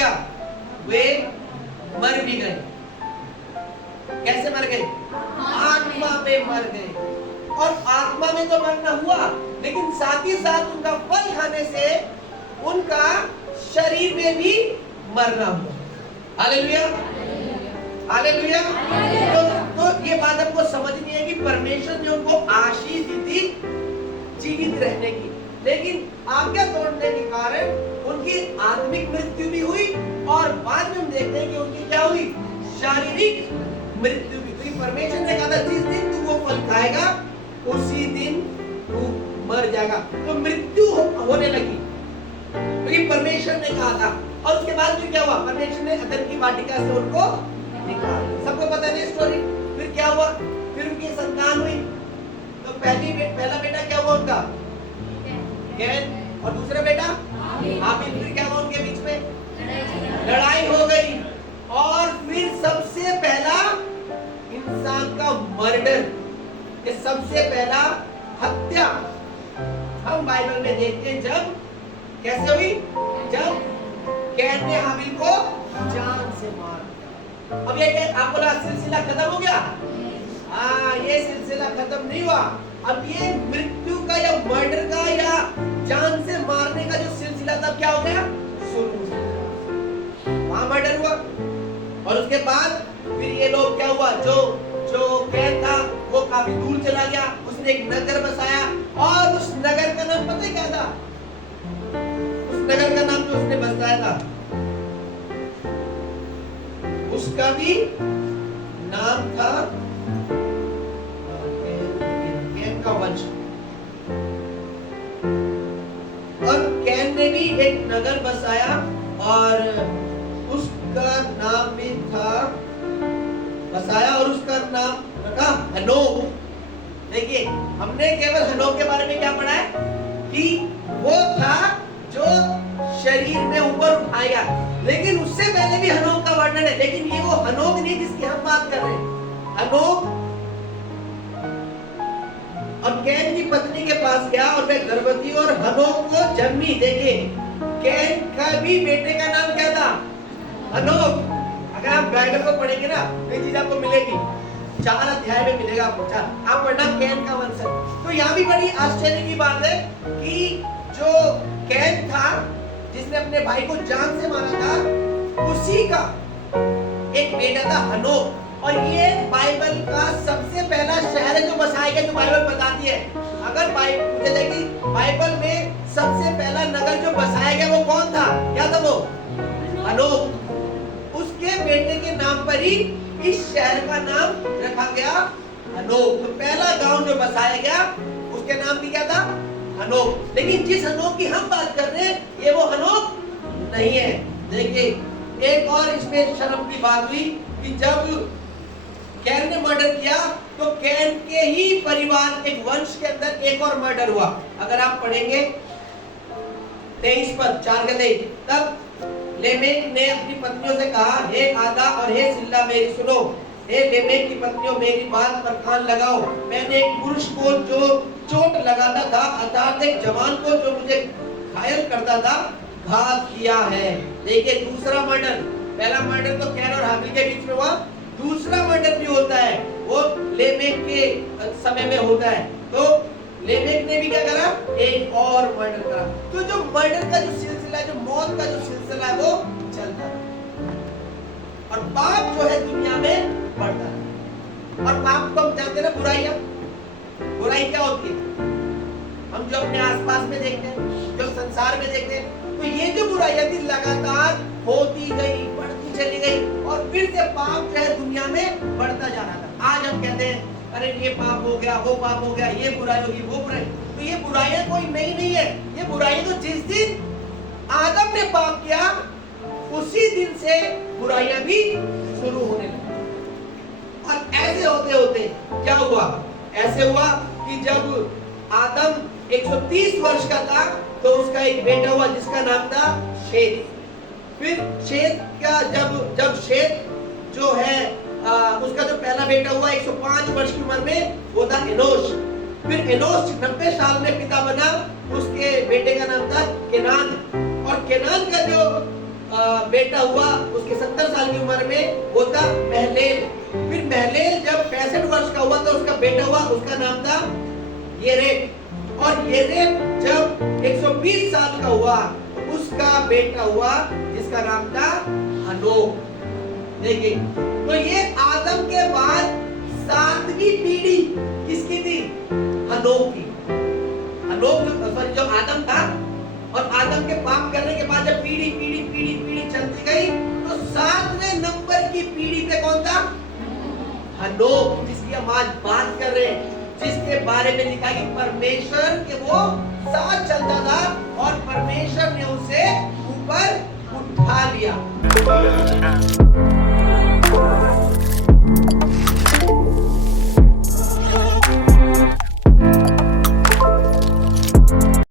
गया? वे मर भी गए। कैसे मर गए? आत्मा में मर गए। और आत्मा में तो मरना हुआ, लेकिन साथ ही साथ उनका फल खाने से उनका शरीर में भी मरना हुआ। Hallelujah, hallelujah. तो ये बात हमको समझनी है कि परमेश्वर ने उनको आशीष दी थी जीवित रहने की, लेकिन आज्ञा तोड़ने के कारण उनकी आत्मिक मृत्यु भी हुई और बाद में हम देखते हैं कि उनकी क्या हुई? शारीरिक मृत्यु भी हुई। परमेश्वर ने कहा था जिस दिन तू वो फल खाएगा उसी दिन तू मर जाएगा। तो मृत्यु होने लगी क्योंकि परमेश्वर ने कहा था। और उसके बाद फिर क्या हुआ? परमेश्वर ने अदन की वाटिका से उनको निकाला। सबको पता है स्टोरी। फिर क्या हुआ? फिर उनकी संतान हुई। तो पहला बेटा क्या हुआ उनका? कैन। और दूसरा बेटा हाबिल। फिर क्या हुआ उनके बीच में? लड़ाई हो गई। और फिर सबसे पहला इंसान का मर्डर, ये सबसे पहला हत्या हम बाइबल में देखते हैं। जब कैसे हुई? जब कैन ने हाबिल को जान से मार दिया। अब ये आपको लगा सिलसिला खत्म हो गया? हाँ, ये सिलसिला खत्म नहीं हुआ। अब ये मृत्यु का या मर्डर का या जान से मारने का जो सिलसिला था क्या हो गया? शुरू। वहां मर्डर हुआ और उसके बाद फिर ये लोग क्या हुआ? जो कैन था वो काफी दूर चला गया। उसने एक नगर बसाया और उस नगर का नाम पता है क्या था? उस नगर का नाम जो उसने बसाया था उसका भी नाम था कैन का वंश। और कैन ने भी एक नगर बसाया और उसका नाम भी था बसाया और उसका नाम रखा हनोक। देखिए, हमने केवल हनोक के बारे में क्या पढ़ा है कि वो था जो शरीर में ऊपर उठाया, लेकिन उससे पहले भी हनोक का वर्णन है। लेकिन ये वो हनोक नहीं जिसकी हम बात कर रहे हैं। हनोक और कैन की पत्नी के पास गया और वह गर्भवती और हनोक को जन्मी। देखिए, कैन का भी बेटे का नाम क्या था? हनोक। अगर आप बाइबल को पढ़ेंगे ना तो ये चीज आपको मिलेगी। 4 अध्याय में मिलेगा आपको। आप पढ़ना कैन का वंश। तो यहाँ भी बड़ी आश्चर्य की बात है कि जो कैन था जिसने अपने भाई को जान से मारा था, उसी का एक बेटा था हनोक। और ये बाइबल का सबसे पहला शहर है जो बसाया गया, जो बाइबल बताती है। अगर मुझे देखिए बाइबल में सबसे पहला नगर जो बसाया गया वो कौन था? क्या था वो? हनोक। उसके बेटे के नाम पर ही इस शहर का नाम रखा गया हनोक। तो पहला गांव जो बसाया गया उसके नाम भी क्या था? हनोक। लेकिन जिस हनोक की हम बात कर रहे हैं ये वो हनोक नहीं है। देखिए, एक और इसमें शर्म की बात हुई कि जब कैन ने मर्डर किया तो कैन के ही परिवार एक वंश के अंदर एक और मर्डर हुआ। अगर आप पढ़ेंगे 23 पद 4 गले, तब लेमेक ने अपनी पत्नियों से कहा, हे आदा और हे सिल्ला मेरी सुनो। हे लेमेक की पत्नियों मेरी बात पर कान लगाओ। मैंने एक पुरुष को जो चोट लगाता था अर्थात एक जवान को जो मुझे घायल करता था घात किया है। देखिए, दूसरा मर्डर। पहला मर्डर तो कैन और हाबिल के बीच में हुआ। दूसरा मर्डर भी होता है वो लेमेक के समय में होता है। तो लेमेक ने भी क्या करा? एक और मर्डर करा। तो जो मर्डर का जो सिलसिला है, जो मौत का जो सिलसिला है वो चलता है और पाप जो है दुनिया में बढ़ता है। और पाप को हम जानते हैं ना, बुराइयां। बुराई क्या होती है? हम जो अपने आसपास में देखते हैं, जो संसार में देखते हैं, तो ये जो बुराइयां थी लगातार होती गई, बढ़ती चली गई और फिर से पाप जो है दुनिया में बढ़ता जा रहा था। आज हम कहते हैं अरे ये पाप हो गया, वो पाप हो गया, ये बुराई होगी, वो बुराई। तो ये बुराइयां कोई नई नहीं है। ये बुराई तो जिस दिन आदम ने पाप किया उसी दिन से बुराइयां भी शुरू होने लगी। और ऐसे होते होते क्या हुआ? ऐसे हुआ कि जब आदम 130 वर्ष का था तो उसका एक बेटा हुआ जिसका नाम था शेत। फिर शेत का जब शेत जो है उसका जो पहला बेटा हुआ 105 वर्ष की उम्र में, वो था एनोश। फिर एनोश 90 साल में पिता बना। उसके बेटे का नाम था केनान। और केनान का जो बेटा हुआ उसके 70 साल की उम्र में, वो था महलेल। फिर महलेल जब 65 वर्ष का हुआ तो उसका बेटा हुआ, उसका नाम था येरेद। और येरेद जब 120 साल का हुआ तो उसका बेटा हुआ जिसका नाम था हनोक। देखिए, तो ये आदम के बाद 7वीं पीढ़ी किसकी थी? हनोक की। हनोक जो आदम था, और आदम के पाप करने के बाद जब पीढ़ी पीढ़ी पीढ़ी पीढ़ी चलती गई तो 7वें नंबर की पीढ़ी पे कौन था? हनोक, जिसकी हम आज बात कर रहे हैं, जिसके बारे में लिखा कि परमेश्वर के वो साथ चलता था और परमेश्वर ने उसे ऊपर उठा लिया।